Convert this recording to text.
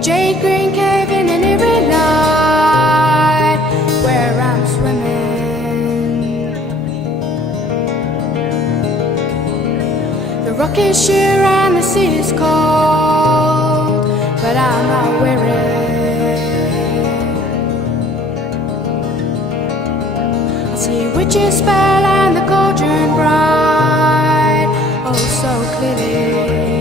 Jade green cave in an eerie light where I'm swimming. The rock is sheer and the sea is cold, but I'm not weary. I see witches spell and the cauldron bright, oh so clearly.